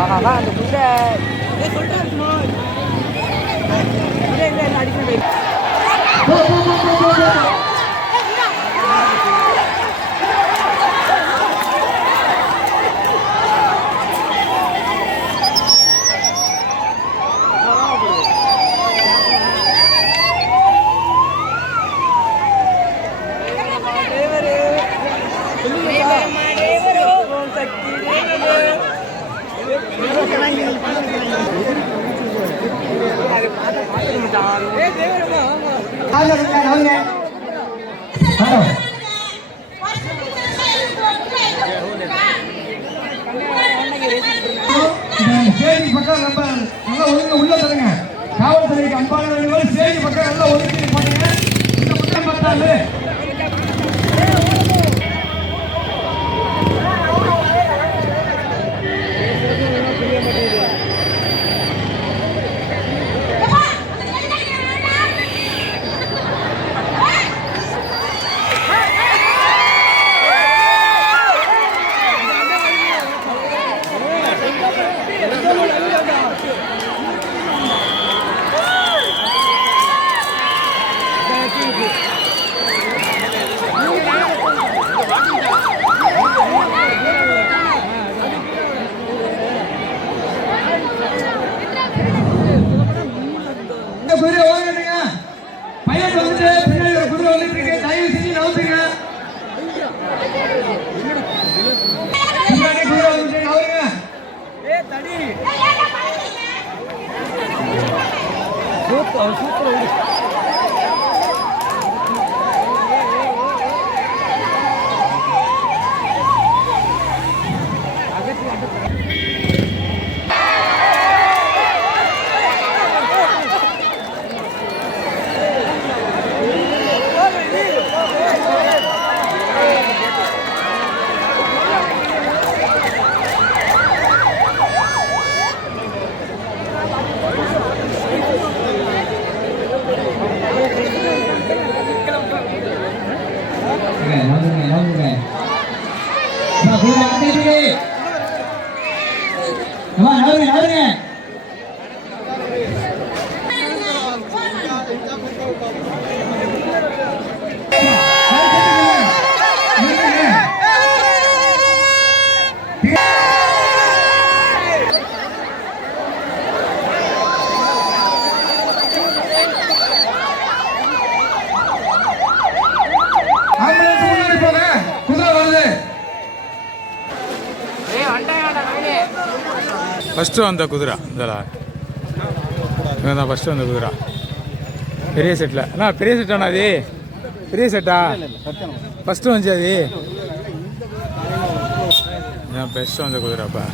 ஆஹா அந்த குதிரை சொல்றாருமா அடிக்கடி சேரி பக்கம் நம்ம நல்லா ஒழுங்கு உள்ள தருங்க. காவல்துறைக்கு அன்பானவர்கள் சேரி பக்கம் நல்லா ஒதுக்கி பண்ணுங்க. இந்த பக்கம் பார்த்தாலே குதிரை வாங்கிடுங்க. பையன் வந்து பின்னாடி ஒரு குதிரை வந்துட்டு இருக்கு. தயவு செஞ்சு நவுத்துங்க. பின்னாடி குதிரை வந்துட்டு நவுங்க. தடி சூப்பர் சூப்பர் ஃபஸ்ட்டு வந்த குதிரை இதெல்லாம் இவன் தான் ஃபஸ்ட்டு வந்த குதிரை பெரிய செட்டில் அண்ணா பெரிய செட்டாண்ணா அது பெரிய செட்டா ஃபஸ்ட்டு வந்துச்சு அது இதான் பெஸ்ட்டு வந்த குதிரைப்பா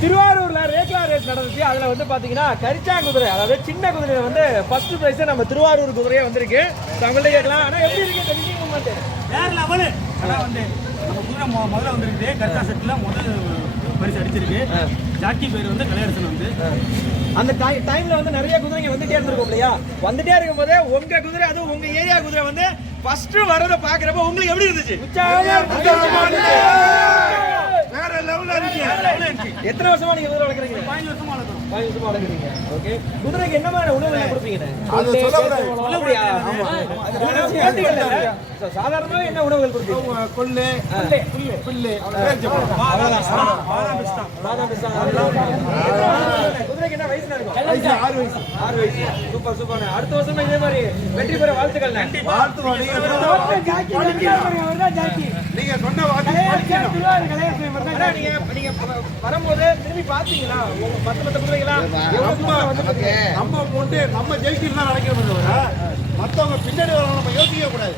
திருவாரூர்ல ரேக்லா ரேஸ் நடந்துச்சு. அதுல வந்து பாத்தீங்கன்னா கரிச்சா குதிரை, அதாவது சின்ன குதிரை வந்து ஃபர்ஸ்ட் பிரைஸ் நம்ம திருவாரூர் குதிரையே வந்திருக்கு. அவங்கள்ட்ட கேட்கலாம், ஆனா எப்படி இருக்கு வேற லெவலு. ஆனா வந்து நம்ம குதிரை முதல்ல வந்துருக்கு கரிச்சா செட்ல முதல் பரிசு அடிச்சிருக்கு. ஜாக்கி பேர் வந்து கலையரசன் வந்து அந்த டைம்ல வந்து நிறைய குதிரைங்க வந்துட்டே இருந்திருக்கும் இல்லையா? வந்துட்டே இருக்கும் போதே உங்க குதிரை, அதுவும் உங்க ஏரியா குதிரை வந்து ஃபர்ஸ்ட் வரத பாக்குறப்ப உங்களுக்கு எப்படி இருந்துச்சு? வேற லெவல்ல இருக்கு. எத்தனை வருஷமா நீங்க குதிரை வளர்க்குறீங்க? 5 வருஷமா வளர்க்குறோம். 5 வருஷமா வளர்க்குறீங்க. ஓகே. குதிரைக்கு என்ன மாதிரி உணவு எல்லாம் கொடுப்பீங்க? அது சொல்ல முடியாது. ஆமா. சாதாரணமா என்ன உணவுகள் கொடுப்பீங்க? கொள்ளு, புல்லு, பாதாம் பிஸ்தா. குதிரைக்கு என்ன வயசுல இருக்கும்? 6 வயசு. 6 வயசு. Super super. அடுத்த வருஷம் இதே மாதிரி வெற்றி பெற வாழ்த்துக்கள். வாழ்த்துக்கள். நீங்க சொன்ன நீங்க வரும்போது திரும்பி பாத்தீங்களா மத்த குதிரைகளா நம்ம போட்டு நம்ம ஜெயிச்சுட்டு தான் நினைக்கிறோம். மற்றவங்க பின்னாடி வரவங்க நம்ம யோசிக்க கூடாது.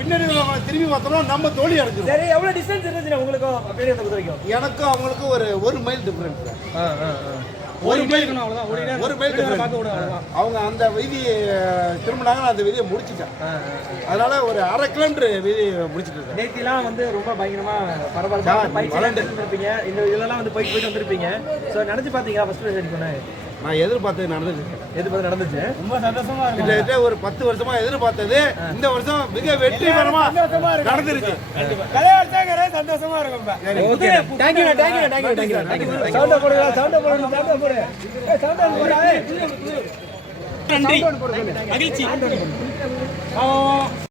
பின்னாடி வரவங்க திரும்பி பார்த்தோம்னா நம்ம தோல்வி அடைஞ்சிரும். சரி, எவ்வளவு டிஸ்டன்ஸ் இருந்துச்சு உங்களுக்கும் அப்படியே அந்த குதிரைக்கும்? எனக்கும் அவங்களுக்கும் ஒரு மைல் டிஃபரன்ஸ். ஒரு மைல் அவ்வளவுதான். ஒரு மைல் டிஃபரன்ஸ். அவங்க அந்த வீதி திரும்பினாங்க, நான் அந்த வீதியை முடிச்சிட்டேன். அதனால ஒரு 1/2 கிலோமீட்டர் வீதி முடிச்சிட்டு. நேத்திலாம் வந்து ரொம்ப பயங்கரமா பரபரப்பா பயிற்சி இருப்பீங்க. இந்த இதெல்லாம் வந்து போயிட்டு வந்திருப்பீங்க. ஸோ நினைச்சு பார்த்தீங்களா ஃபர்ஸ்ட் ப்ரைஸ் சொன்னேன்? நான் எதிர்பார்த்தது நடந்துச்சு. எதிர்பார்த்து நடந்துச்சு. ரொம்ப சந்தோஷமா இருக்கு. கிட்டத்தட்ட ஒரு 10 வருஷமா எதிர்பார்த்தது இந்த வருஷம் மிக வெற்றிகரமா நடந்துருச்சு. சந்தோஷமா இருக்கும். ஓகே, தேங்க் யூ சவுண்ட் போடுங்க, சவுண்ட் போடு. நன்றி, மகிழ்ச்சி.